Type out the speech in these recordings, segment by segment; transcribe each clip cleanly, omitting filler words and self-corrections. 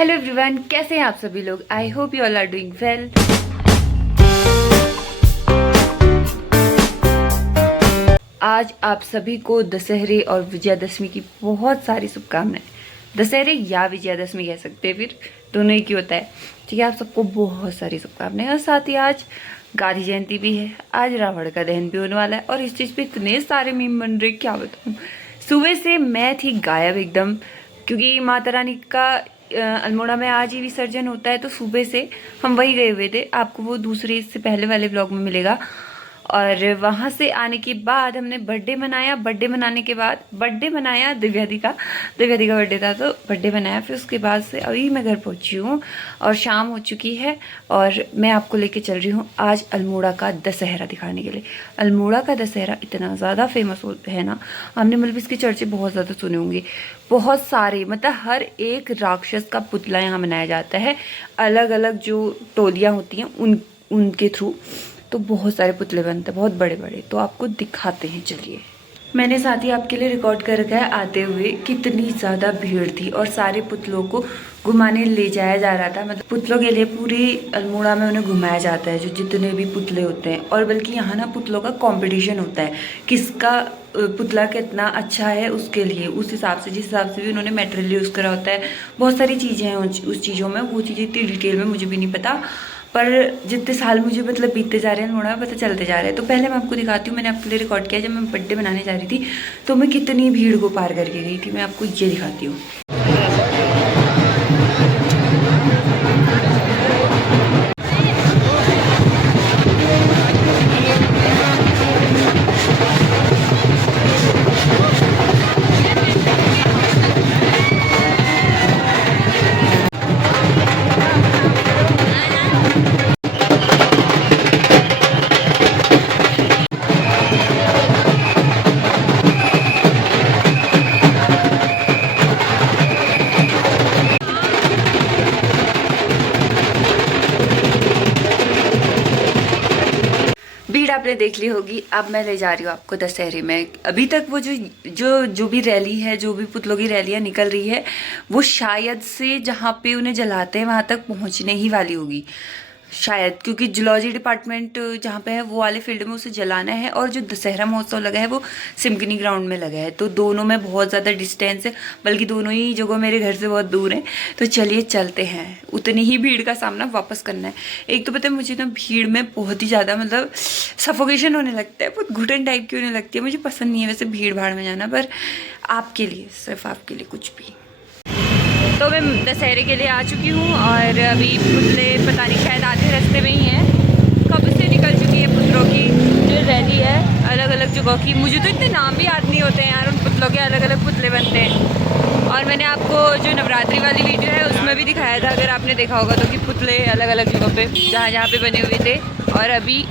Hello everyone, कैसे हैं आप सभी लोग। I hope you all are doing well. आज आप सभी को दशहरे और विजयादशमी की बहुत सारी शुभकामनाएं। दशहरे या विजयादशमी कह सकते हैं, फिर दोनों ही की होता है। ठीक है, आप सबको बहुत सारी शुभकामनाएं। और साथ ही आज गांधी जयंती भी है, आज रावण का दहन भी होने वाला है। और इस चीज़ पे इतने सारे मीम बन रहे, क्या बताऊँ। सुबह से मैं थी गायब एकदम, क्योंकि माता रानी का अल्मोड़ा में आज ही विसर्जन होता है, तो सुबह से हम वही गए हुए थे। आपको वो दूसरे इससे पहले वाले ब्लॉग में मिलेगा। और वहाँ से आने के बाद हमने बर्थडे मनाया। बर्थडे मनाने के बाद बर्थडे मनाया दिव्या दी का बर्थडे था, तो बर्थडे मनाया। फिर उसके बाद से अभी मैं घर पहुँची हूँ और शाम हो चुकी है। और मैं आपको लेके चल रही हूँ आज अल्मोड़ा का दशहरा दिखाने के लिए। अल्मोड़ा का दशहरा इतना ज़्यादा फेमस है ना, हमने मतलब इसके चर्चे बहुत ज़्यादा सुने होंगे। बहुत सारे, मतलब हर एक राक्षस का पुतला यहाँ बनाया जाता है। अलग अलग जो टोलियाँ होती हैं उनके थ्रू तो बहुत सारे पुतले बनते हैं, बहुत बड़े बड़े। तो आपको दिखाते हैं, चलिए। मैंने साथ ही आपके लिए रिकॉर्ड कर रखा है आते हुए कितनी ज़्यादा भीड़ थी और सारे पुतलों को घुमाने ले जाया जा रहा था। मतलब पुतलों के लिए पूरी अल्मोड़ा में उन्हें घुमाया जाता है, जो जितने भी पुतले होते हैं। और बल्कि यहाँ ना पुतलों का कंपटीशन होता है, किसका पुतला कितना अच्छा है उसके लिए, उस हिसाब से, जिस हिसाब से भी उन्होंने मटेरियल यूज़ करा होता है। बहुत सारी चीज़ें हैं उस चीज़ों में, वो चीज़ें इतनी डिटेल में मुझे भी नहीं पता, पर जितने साल मुझे मतलब बीतते जा रहे हैं अल्मोड़ा में पता चलते जा रहे हैं। तो पहले मैं आपको दिखाती हूँ, मैंने आपके लिए रिकॉर्ड किया जब मैं बर्थडे मनाने जा रही थी तो मैं कितनी भीड़ को पार करके गई थी। मैं आपको ये दिखाती हूँ। भीड़ आपने देख ली होगी। अब मैं ले जा रही हूँ आपको दशहरे में। अभी तक वो जो भी रैली है, जो भी पुतलों की रैलियाँ निकल रही है, वो शायद से जहाँ पे उन्हें जलाते हैं वहाँ तक पहुँचने ही वाली होगी शायद, क्योंकि जूलॉजी डिपार्टमेंट जहाँ पे है वो वाले फील्ड में उसे जलाना है। और जो दशहरा महोत्सव लगा है वो सिमकनी ग्राउंड में लगा है, तो दोनों में बहुत ज़्यादा डिस्टेंस है, बल्कि दोनों ही जगह मेरे घर से बहुत दूर है। तो चलिए चलते हैं, उतनी ही भीड़ का सामना वापस करना है। एक तो पता है मुझे ना भीड़ में बहुत ही ज़्यादा मतलब सफोकेशन होने लगता है, बहुत घुटन टाइप की होने लगती है। मुझे पसंद नहीं है वैसे भीड़ भाड़ में जाना, पर आपके लिए, सिर्फ आपके लिए कुछ भी। तो मैं दशहरे के लिए आ चुकी हूँ और अभी पुतले पता नहीं शायद आधे रास्ते में ही हैं। कब से निकल चुकी है पुतलों की जो रैली है, अलग अलग जगह की। मुझे तो इतने नाम भी याद नहीं होते हैं यार, उन पुतलों के अलग अलग पुतले बनते हैं। और मैंने आपको जो नवरात्रि वाली वीडियो है उसमें भी दिखाया था, अगर आपने देखा होगा तो, कि पुतले अलग अलग जगह पे जहाँ पे बने हुए थे। और अभी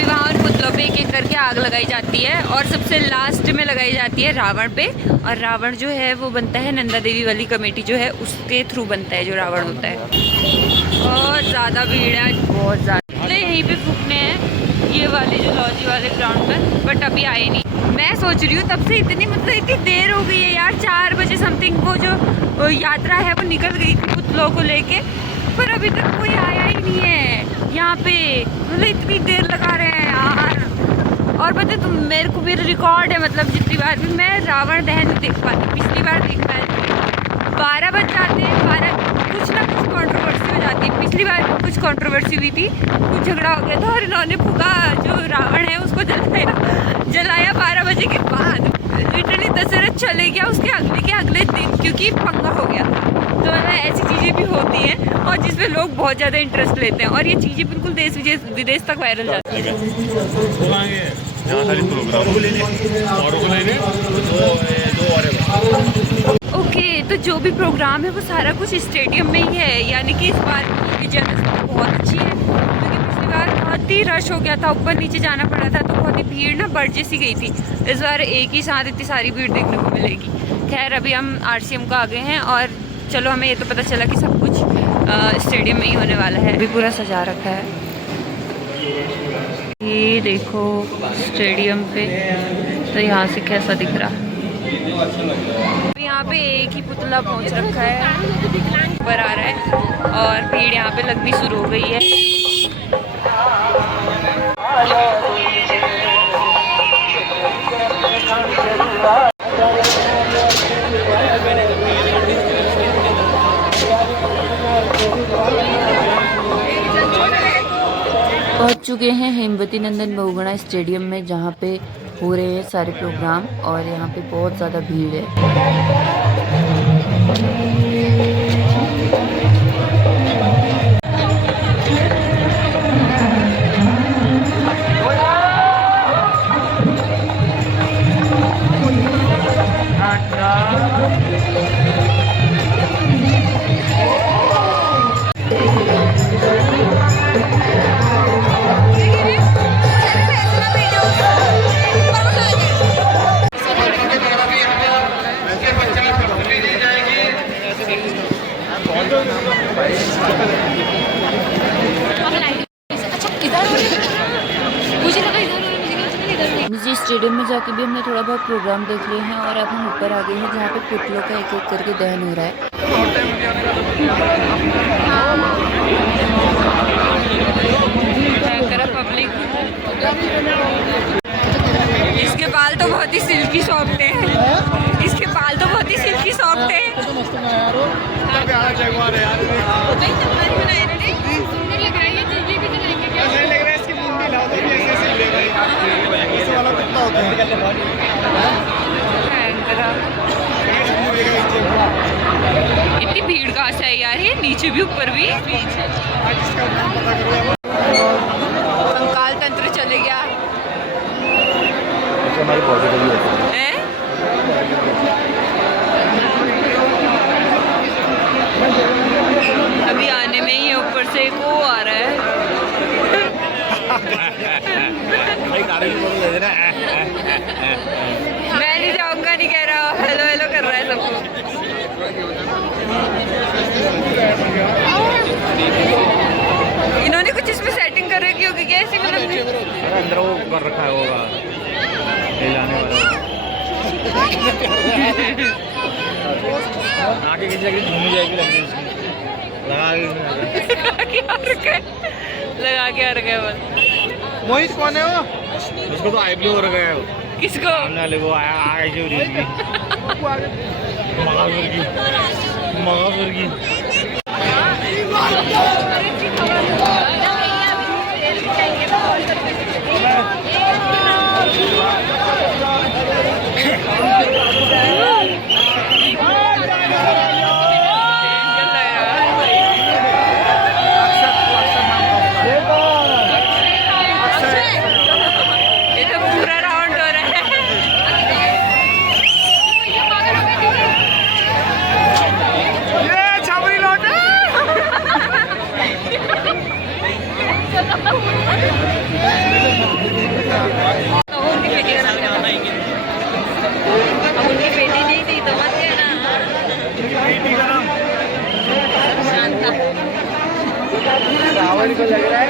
वहाँ उन पुतलों पे एक एक करके आग लगाई जाती है और सबसे लास्ट में लगाई जाती है रावण पे। और रावण जो है वो बनता है नंदा देवी वाली कमेटी जो है उसके थ्रू बनता है जो रावण होता है। बहुत ज़्यादा भीड़ है, बहुत ज़्यादा। तो यहीं पे फूकने हैं ये वाले जो लॉजी वाले ग्राउंड पर, बट अभी आए नहीं। मैं सोच रही हूँ तब से इतनी देर हो गई है यार। 4 बजे समथिंग वो जो यात्रा है वो निकल गई थी पुतलों को लेके, पर अभी तक कोई आया ही नहीं है यहाँ पे। मतलब इतनी देर लगा रहे हैं यार। और पता है तुम, मेरे को मेरा रिकॉर्ड है, मतलब जितनी बार भी मैं रावण दहन नहीं देख पाती। पिछली बार देख पाई 12 बज जाते हैं, 12 कुछ ना कुछ कंट्रोवर्सी हो जाती है। पिछली बार कुछ कंट्रोवर्सी हुई थी, कुछ झगड़ा हो गया था और इन्होंने फूका जो रावण है उसको जलाया 12 बजे के बाद। लिटरली दशहरा चले गया उसके अगले दिन, क्योंकि पंगा हो गया था। तो ऐसी चीज़ें भी होती हैं और जिसमें लोग बहुत ज़्यादा इंटरेस्ट लेते हैं, और ये चीज़ें बिल्कुल देश विदेश तक वायरल जाती हैं। ओके, तो जो भी प्रोग्राम है वो सारा कुछ स्टेडियम में ही है, यानी कि इस बार की जगह बहुत अच्छी है, क्योंकि पिछली बार बहुत ही रश हो गया था, ऊपर नीचे जाना पड़ा था, तो बहुत ही भीड़ ना बढ़ जैसी गई थी। इस बार एक ही साथ इतनी सारी भीड़ देखने को मिलेगी। खैर अभी हम RCM को आ गए हैं और चलो, हमें ये तो पता चला कि सब कुछ स्टेडियम में ही होने वाला है। अभी पूरा सजा रखा है, ये देखो स्टेडियम पे, तो यहाँ से कैसा दिख रहा है। यहाँ पे एक ही पुतला पहुँच रखा है, ऊपर आ रहा है। और भीड़ यहाँ पे लगनी शुरू हो गई है। पहुंच चुके हैं हेमवती नंदन बहुगुणा स्टेडियम में, जहां पे हो रहे हैं सारे प्रोग्राम और यहाँ पे बहुत ज़्यादा भीड़ है। निजी स्टेडियम में जाके भी हमने थोड़ा बहुत प्रोग्राम देख लिए हैं और अब हम ऊपर आ गए हैं जहाँ पे पुतलों का एक एक करके दहन हो रहा है। पब्लिक, इसके बाल तो बहुत ही सिल्की सॉफ्ट है, इसके बाल तो बहुत ही सिल्की सॉफ्ट है। इतनी भीड़ कहाँ से है यार, ये नीचे भी ऊपर भी। कंकाल तंत्र चले गया है? अभी आने में ही ऊपर से एक वो आ रहा है। मैं नहीं जाऊंगा, नहीं कह रहा, हेलो हेलो कर रहा है सबको। इन्होंने कुछ इसमें सेटिंग कर रखी होगी क्या? ऐसी मतलब अंदर वो कर रखा है होगा हिलाने वाला। आगे की जगह घूमी जाएगी, लगी लगा के आ रखा है बस। मोहित कौन है वो? उसको तो आईब्रो हो रखा है। किसको? वो आया आगे जो रील मगासुर की रावण को लग रहा है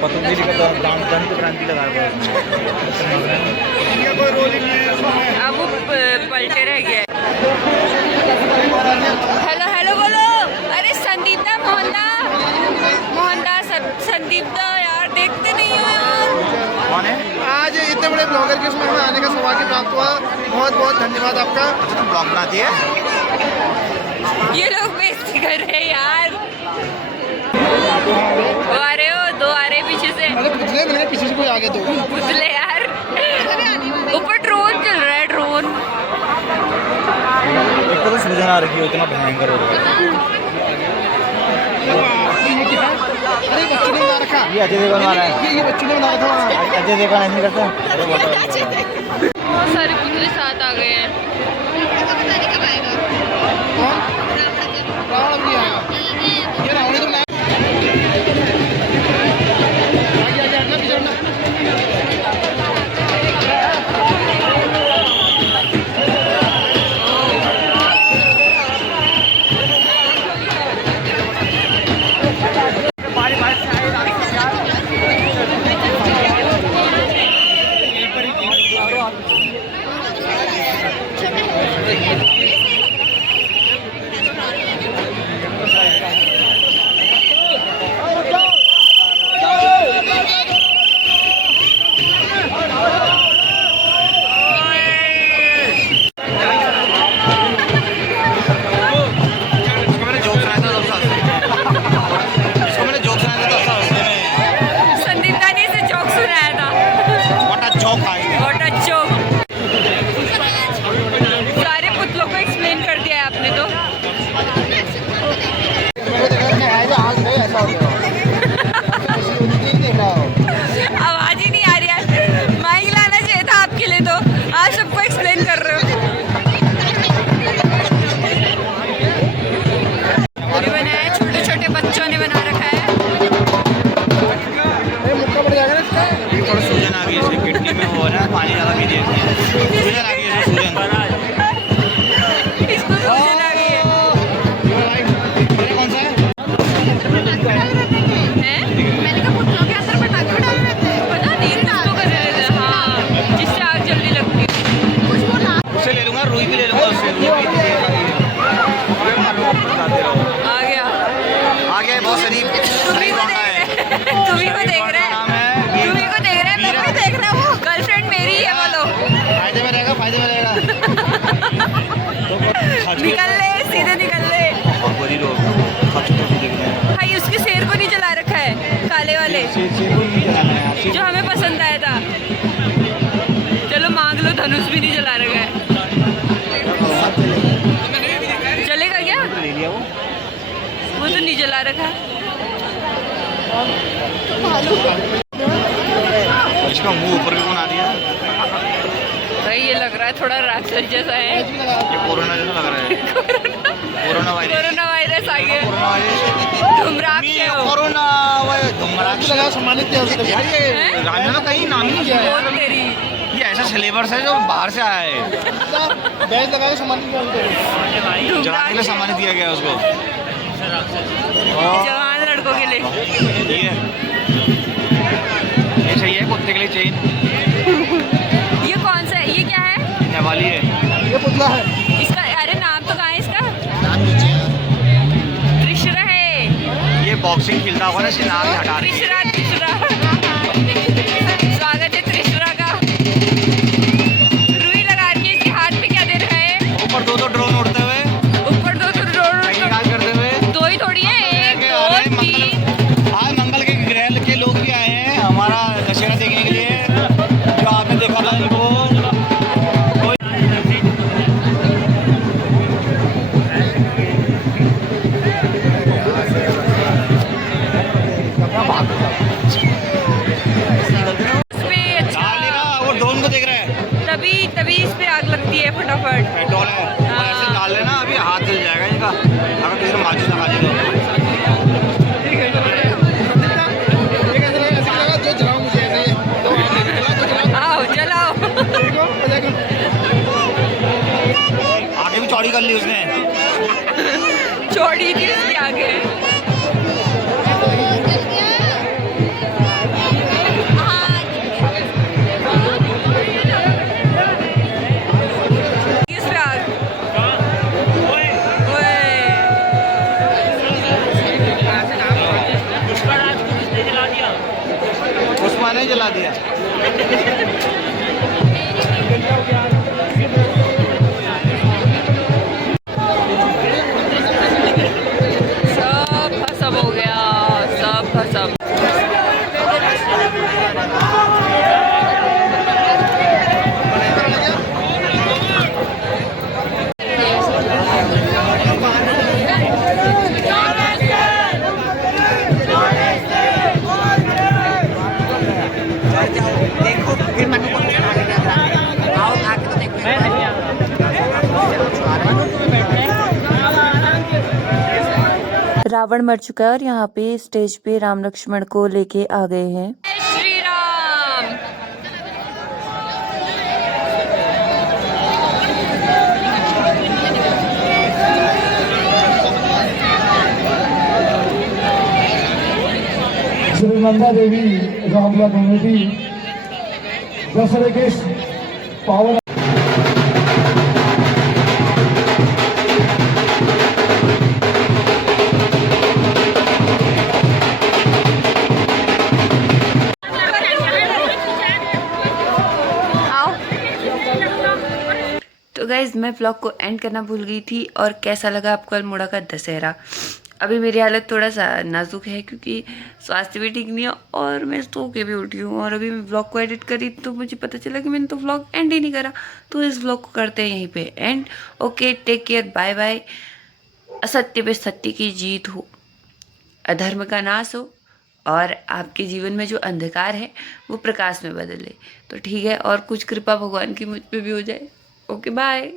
पतंजलि का दंत क्रांति लगा रहा है। अब वो पलटे रह गया। हेलो हेलो बोलो। अरे संदीप दा, मोहन दा संदीप दा यार, देखते नहीं हो यार। कौन है? आज इतने बड़े ब्लॉगर के उसमें हमें आने का सौभाग्य प्राप्त हुआ, बहुत बहुत धन्यवाद आपका। ब्लॉग बनाती है ये लोग बेइज्जती कर रहे हैं यार। वो आ रहे हो, दो आ रहे पीछे से। अरे पुतले मैंने पीछे से कोई आगे दो पुतले यार। ऊपर ड्रोन चल रहा है, ड्रोन। एक तो सूजन आ रखी हो, इतना भयंकर हो रहा है। अरे बच्चों ने बना रखा, ये अजय देवगन वाला है। ये बच्चों ने बना रखा। अजय देवगन ऐसे करता है। बहुत सारे पुतले साथ आ गए हैं। रावण भी आएगा। ये रावण तो बनाया। आगे आगे हटना, पीछे हटना। काले वाले जो हमें पसंद आया था। चलो मांग लो, धनुष भी नहीं जला रखा है। चलेगा क्या? वो तो नहीं जला रखा। इसका मुंह ऊपर क्यों बना दिया? भाई ये लग रहा है थोड़ा राक्षस जैसा है। ये कोरोना जैसा लग रहा है। कोरोना वायरस आ गया। धूम्राक्ष है वो। कोरोना धूम्राक्ष लगा सम्मानित किया उसको। यार ये राजा तो कहीं नाम ही नहीं किया बहुत यार। तेरी। ये ऐसा सिलेबस है जो बाहर से आया है। बैच लगा के सम्मानित किया उसको। जलाने के लिए सम्मानित किया गया उसको। जवान लड़कों के लिए। ये सही है, कुत्ते के लिए चेन ये कौन सा है? ये क्या है? नेपाली है। ये पुतला है। इसका अरे नाम तो कहाँ है इसका? त्रिशुरा है। ये बॉक्सिंग खेलता होगा ना, इससे नाम ही हटा रही है। त्रिशुरा। स्वागत है त्रिशुरा का। रुई लगा के इसके हाथ में क्या दे रखा है? ऊपर दो ड्रोन उड़ते हुए, ऊपर दो ड्रोन काम करते हुए। दो ही थोड़ी है, 1 2 3। आज मंगल के ग्रह के लोग भी आए हैं हमारा दशहरा देखने के लिए। जो आपने देखा था इनको वो ड्रोन को देख रहे हैं। तभी इस पे आग लगती है फटाफट। पेट्रोल है और ऐसे डाल लेना, अभी हाथ जल जाएगा इनका अगर किसी ने माचिस लगा दी तो। ऐसा लगा जो जलाओ मुझे ऐसे ही। तो आओ जलाओ। आगे भी चौड़ी कर ली उसने। छोड़ी थी उसकी आगे। किस पे आग? ओए। उस्मान ने जला दिया। सब खत्म हो गया, सब खत्म। रावण मर चुका है और यहाँ पे स्टेज पे राम लक्ष्मण को लेके आ गए हैं। श्री राम। श्री नंदा देवी रामला कमेटी दशहरे के पावन तो गाइज मैं व्लॉग को एंड करना भूल गई थी। और कैसा लगा आपको अल्मोड़ा का दशहरा? अभी मेरी हालत थोड़ा सा नाजुक है क्योंकि स्वास्थ्य भी ठीक नहीं है और मैं सो के भी उठी हूँ। और अभी मैं व्लॉग को एडिट करी तो मुझे पता चला कि मैंने तो व्लॉग एंड ही नहीं करा। तो इस व्लॉग को करते हैं यहीं पे end. Okay, take care, bye bye. असत्य पे सत्य की जीत हो, अधर्म का नाश हो और आपके जीवन में जो अंधकार है वो प्रकाश में बदले। तो ठीक है, और कुछ कृपा भगवान की मुझ पे भी हो जाए। Okay bye.